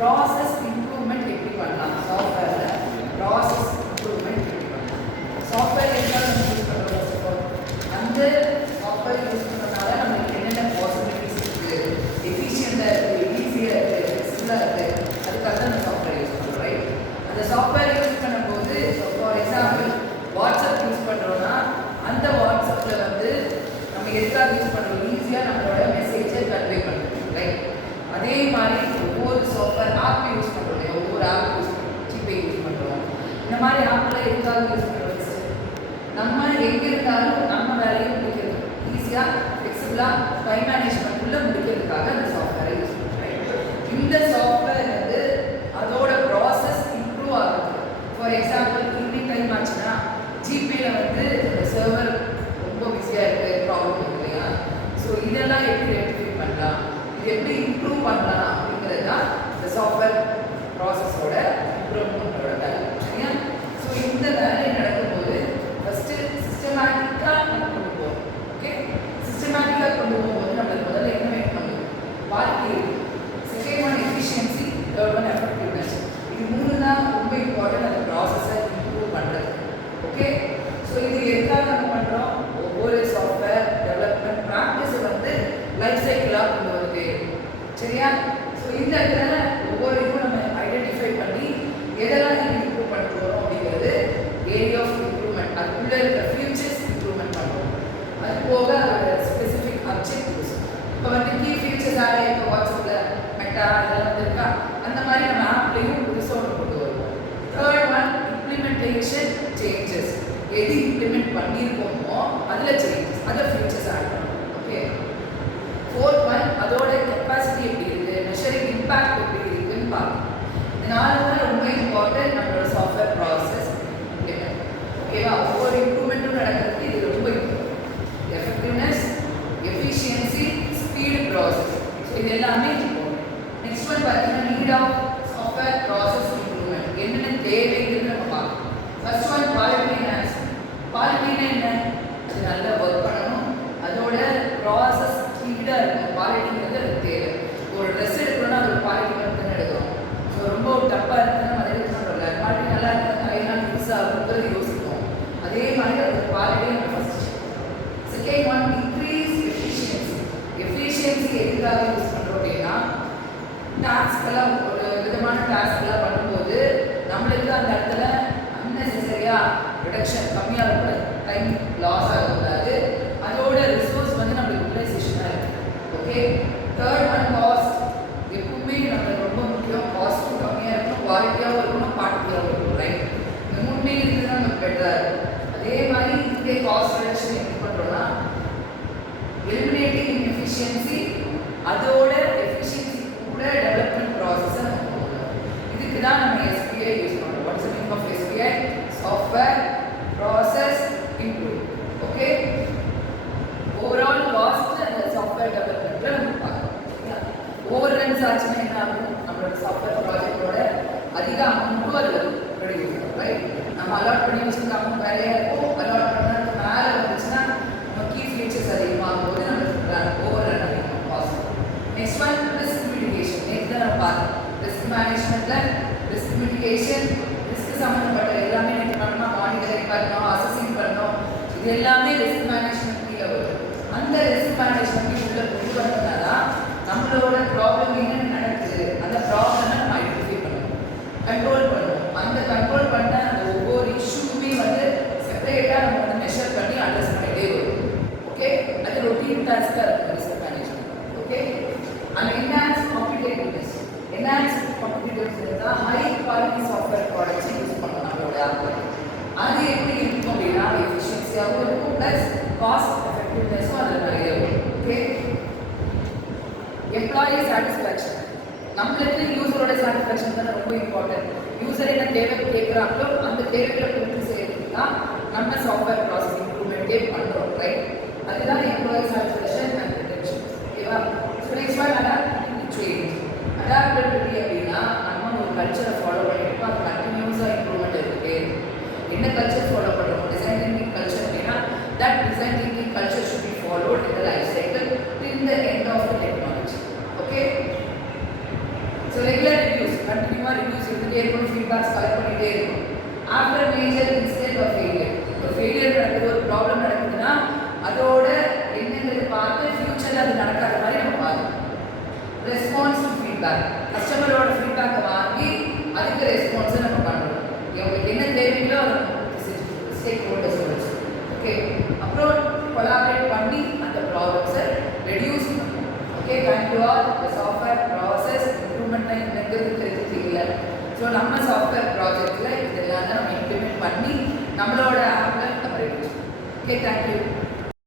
Process improvement எப்படி பண்ணலாம் சாஃப்ட்வேரில் ப்ராசஸ் இம்ப்ரூவ்மெண்ட் எப்படி பண்ணலாம் சாஃப்ட்வேர் எல்லாம் நம்ம யூஸ் பண்ணுறோம் அந்த சாஃப்ட்வேர் யூஸ் பண்ணுறதுனால நம்மளுக்கு என்னென்ன பாசிபிலிட்டிஸ் இருக்குது எஃபிஷியண்டாக இருக்குது ஈஸியாக இருக்குது ஃப்ளெக்சிபிளாக இருக்குது அதுக்காக தான் அந்த சாஃப்ட்வேர் யூஸ் பண்ணுறோம் ரைட் அந்த சாஃப்ட்வேர் யூஸ் பண்ணும்போது ஃபார் எக்ஸாம்பிள் வாட்ஸ்அப் யூஸ் பண்ணுறோன்னா அந்த வாட்ஸ்அப்பில் வந்து நம்ம எதுக்காக யூஸ் பண்ணுறோம் ஈஸியாக நம்மளோட மெசேஜை கன்வே பண்ணுறோம் ரைட் அதே மாதிரி ஒவ்வொரு சாஃப்ட்வேர் ஆப் யூஸ் பண்ணுறோம் ஒவ்வொரு ஆப் யூஸ் பண்ணுறோம் ஜிபே யூஸ் பண்ணுறோம் இந்த மாதிரி ஆப்பில் எதுக்காக யூஸ் பண்ணுறோம் நம்ம எங்கே இருந்தாலும் நம்ம வேலையை முடிக்கிறது ஈஸியாக ஃப்ளெக்சிபிளாக டைம் மேனேஜ்மெண்ட்டுள்ள முடிக்கிறதுக்காக அந்த சாஃப்ட்வேரை யூஸ் பண்ணுறோம் இந்த சாஃப்ட்வேர் வந்து அதோட ப்ராசஸ் இம்ப்ரூவ் ஆகுது ஃபார் எக்ஸாம்பிள் ஈவினிங் டைம் ஆச்சுன்னா ஜிபேயில் வந்து சர்வர் ரொம்ப பிஸியாக இருக்குது ப்ராப்ளம் இருக்கு இல்லையா ஸோ இதெல்லாம் எப்படி ரெக்டிஃபை பண்ணலாம் இது எப்படி இம்ப்ரூவ் பண்ணலாம் அப்படிங்கிறது தான் இந்த சாஃப்ட்வேர் ப்ராசஸோட இம்ப்ரூவ்மெண்ட்டோட வேலை சரியா ஸோ இந்த வேலை நடக்கும்போது ஃபஸ்ட்டு சிஸ்டமேட்டிக்காக நம்ம கொண்டு போவோம் ஓகே சிஸ்டமேட்டிக்காக கொண்டு போகும்போது நம்மளுக்கு முதல்ல என்ன வேணும் quality second one efficiency third one effectiveness இது மூணு தான் ரொம்ப இம்பார்ட்டன்ட் அந்த ப்ராசஸை இம்ப்ரூவ் பண்ணுறது ஓகே ஸோ இது எதுக்காக நம்ம பண்ணுறோம் ஒவ்வொரு சாஃப்ட்வேர் டெவலப்மெண்ட் ப்ராக்டிஸை வந்து லைஃப் சைக்கிளாக கொண்டு வருது சரியா ஸோ இந்த இடத்துல ஒவ்வொரு இதுவும் நம்ம ஐடென்டிஃபை பண்ணி எதெல்லாம் இம்ப்ரூவ் பண்ண போகிறோம் அப்படிங்கிறது ஏரியா ஆஃப் இம்ப்ரூவ்மெண்ட் அதுக்குள்ளே இருக்கிற ஃபியூச்சர்ஸ் இம்ப்ரூவ்மெண்ட் பண்ணுறோம் அது போக அதோட ஸ்பெசிஃபிக் அப்ஜெக்டிவ்ஸ் இப்போ வந்து கீ ஃபியூச்சர்ஸாக இப்போ வாட்ஸ்அப்பில் மெட்டா இதெல்லாம் வந்து இருக்கா அந்த மாதிரி நம்ம ஆப்லேயும் புதுசாக ஒன்று கொண்டு வருவோம் தேர்ட் ஒன் இம்ப்ளிமெண்டேஷன் சேஞ்சஸ் எது இம்ப்ளிமெண்ட் பண்ணியிருக்கோமோ அதில் சேஞ்சஸ் அதை ஃபியூச்சர்ஸ் ஆட் பண்ணணும் ஓகே ஃபோர்த் ஒன் அதோட கெப்பாசிட்டி எப்படி இருக்குது மெஷரிங் இம்பேக்ட் எப்படி இருக்குதுன்னு பார்க்கணும் இதனால தான் ரொம்ப இம்பார்ட்டன்ட் நம்மளோட சாஃப்ட்வேர் ப்ராசஸ் இம்ப்ளிமெண்ட் ஓகேவா ஒவ்வொரு இம்ப்ரூவ்மெண்ட்டும் நடக்கிறதுக்கு இது ரொம்ப important effectiveness efficiency speed process so இது எல்லாமே இம்பார்ட்டன்ட் நெக்ஸ்ட் ஒன் பார்த்தீங்கன்னா need of software process improvement என்னென்ன தேவைங்கிறது நம்ம பார்க்கணும் ஃபர்ஸ்ட் ஒன் குவாலிட்டி என்ஹான்ஸ்மெண்ட் குவாலிட்டினா என்ன அது நல்லா ஒர்க் பண்ணணும் அதோட ப்ராசஸ் ஸ்பீடாக இருக்கும் குவாலிட்டிங்கிறது அதுக்கு தேவை ஒரு ட்ரெஸ் எடுக்கணும்னா அது ஒரு குவாலிட்டி மட்டும் எடுக்கிறோம் ஸோ ரொம்ப டப்பாக இருக்குன்னா நம்ம அதை யூஸ் பண்ணுறோம்ல குவாலிட்டி நல்லா இருக்குன்னா நிறைய நாள் யூஸ் ஆகுங்கிறது யோசிப்போம் அதே மாதிரி அது குவாலிட்டியை நம்ம first second one increase efficiency efficiency எதுக்காக யூஸ் பண்ணுறோம் அப்படின்னா டாஸ்க்கெல்லாம் ஒரு விதமான டாஸ்க்கெல்லாம் பண்ணும்போது நம்மளுக்கு அந்த இடத்துல அன்னெசரியாக ரிடக்ஷன் கம்மியாக இருக்கக்கூடாது டைம் லாஸ் ஆகக்கூடாது அதோட ரிசோர்ஸ் வந்து நம்மளுக்கு யூட்டிலைசேஷனாக இருக்குது ஓகே தேர்ட் ஒன் காஸ்ட் எப்பவுமே நம்மளுக்கு ரொம்ப முக்கியம் காஸ்ட்டும் கம்மியாக இருக்கணும் குவாலிட்டியாகவும் இருக்கணும் குவான்டிட்டியாகவும் இருக்கணும் ரைட் இந்த மூணுமே இருக்குதுன்னா நமக்கு பெட்டராக இருக்கும் அதே மாதிரி இதே காஸ்ட் ரிடக்ஷன் எப்படி பண்ணுறோம்னா எலிமினேட்டிங் இன்எஃபிஷியன்சி அதோட எஃபிஷியன்சி கூட டெவலப்மெண்ட் ப்ராசஸை நம்ம போகணும் இதுக்கு தான் நம்ம எஸ்பிஐ யூஸ் பண்ணுறோம் what's the meaning of SPI software process improve okay overall cost அந்த சாஃப்ட்வேர் டெவலப்மெண்ட்டில் நம்ம பார்க்கணும் ஓவர் ரன்ஸ் ஆச்சுன்னா என்ன ஆகும் நம்மளோட சாஃப்ட்வேர் ப்ராஜெக்டோட அதிக அமௌண்ட்டும் அதில் ரெடியூஸ் ஆகும் ரைட் நம்ம அலாட் பண்ணி வச்சுருக்க அமௌண்ட் வேலையாக இருக்கும் அலாட் பண்ணதுக்கு மேலே வந்துச்சுன்னா நம்ம கீ ஃபீச்சர்ஸ் அதிகமாகும் போது நம்மளுக்கு ஓவர் ரன் அதிகமாக cost next one risk mitigation நேற்று தான் நம்ம பார்த்தோம் ரிஸ்க் மேனேஜ்மெண்ட்டில் ரிஸ்க் மிட்டிகேஷன் ரிஸ்க் சம்மந்தப்பட்ட எல்லாமே நேற்று பண்ணணும் மானிட்டரிங் பண்ணணும் அசஸிங் பண்ணணும் இது எல்லாமே ரிஸ்க் மேனேஜ்மெண்ட் கீழே வரும் அந்த ரிஸ்க் மேனேஜ்மெண்ட் உள்ள கொண்டு வரதுனா தான் நம்மளோட ப்ராப்ளம் என்ன நடக்குது அந்த ப்ராப்ளமை நம்ம ஐடென்டிஃபை பண்ணணும் கண்ட்ரோல் பண்ணணும் அந்த கண்ட்ரோல் பண்ண அந்த ஒவ்வொரு இஷ்யூவுமே வந்து செப்பரேட்டாக நம்ம வந்து மெஷர் பண்ணி அட்ரஸ் பண்ணிகிட்டே வரும் ஓகே அது ரொட்டீன் டாஸ்க்காக இருக்கும் ரிஸ்க் மேனேஜ்மெண்ட் ஓகே அந்த என்ஹான்ஸ் காம்படிட்டிவ்னஸ் தான் ஹை குவாலிட்டி சாஃப்ட்வேர் ப்ராடக்ட்ஸை யூஸ் பண்ணணும் நம்மளோட ஆப்பில் அது எப்படி இருக்கும் அப்படின்னா எஃபிஷியன்சியாகவும் இருக்கும் ப்ளஸ் காஸ்ட் எஃபெக்டிவ்னஸும் அதில் நிறைய இருக்கும் ஓகே எம்ப்ளாயி சாட்டிஸ்ஃபேக்ஷன் நம்மளுக்கு யூசரோட சாட்டிஸ்ஃபேக்ஷன் தான் ரொம்ப இம்பார்ட்டன்ட் யூசர் என்ன தேவை கேட்குறாங்களோ அந்த தேவைகளை பூர்த்தி செய்யறதுக்கு தான் நம்ம சாஃப்ட்வேர் ப்ராசஸ் இம்ப்ரூவ்மெண்ட்டே பண்ணுறோம் ரைட் அதுதான் எம்ப்ளாயி சாட்டிஸ்ஃபேக்ஷன் அண்ட் ரிடென்ஷன் ஓகேவா so next one adaptability change adaptability அப்படின்னா நம்ம ஒரு கல்ச்சரை ஃபாலோ பண்ணிட்டு அது கண்டினியூஸாக இம்ப்ரூவ்மெண்ட் இருக்குது என்ன கல்ச்சர் ஃபாலோ பண்ணுறோம் டிசைன் திங்கிங் கல்ச்சர் அப்படின்னா that design thinking culture should be followed in the life cycle till the end of the technology okay so regular reviews, கண்டினியூவாக ரிவ்யூஸ் எடுத்துகிட்டே இருக்கணும், ஃபீட்பேக்ஸ் கலெக்ட் பண்ணிகிட்டே இருக்கணும். After major incident of failure, ஒரு failure நடக்குது, ஒரு problem நடக்குதுன்னா அதோட என்னங்கிறது பார்த்து ஃபியூச்சரில் அது நடக்காத மாதிரி நம்ம பார்க்கணும். ரெஸ்பான்ஸ் டு ஃபீட்பேக், கஸ்டமரோட ஃபீட்பேக்கை வாங்கி அதுக்கு ரெஸ்பான்ஸை நம்ம பண்ணுறோம். உங்களுக்கு என்ன தேவைங்களோ அதை ஸ்டேக் ஹோல்டர்ஸ் வச்சு ஓகே. அப்புறம் கொலாபரேட் பண்ணி அந்த ப்ராப்ளம்ஸை ரெடியூஸ் பண்ணணும். Okay, thank you all. இந்த சாஃப்ட்வேர் ப்ராசஸ் இம்ப்ரூவ்மெண்ட் என்னங்கிறது தெரிஞ்சுக்கல. ஸோ நம்ம சாஃப்ட்வேர் ப்ராஜெக்டில் இதெல்லாம் தான் நம்ம இம்ப்ளிமெண்ட் பண்ணி நம்மளோட ஆப்பில் நம்ம ரெடியூஸ். Okay, thank you.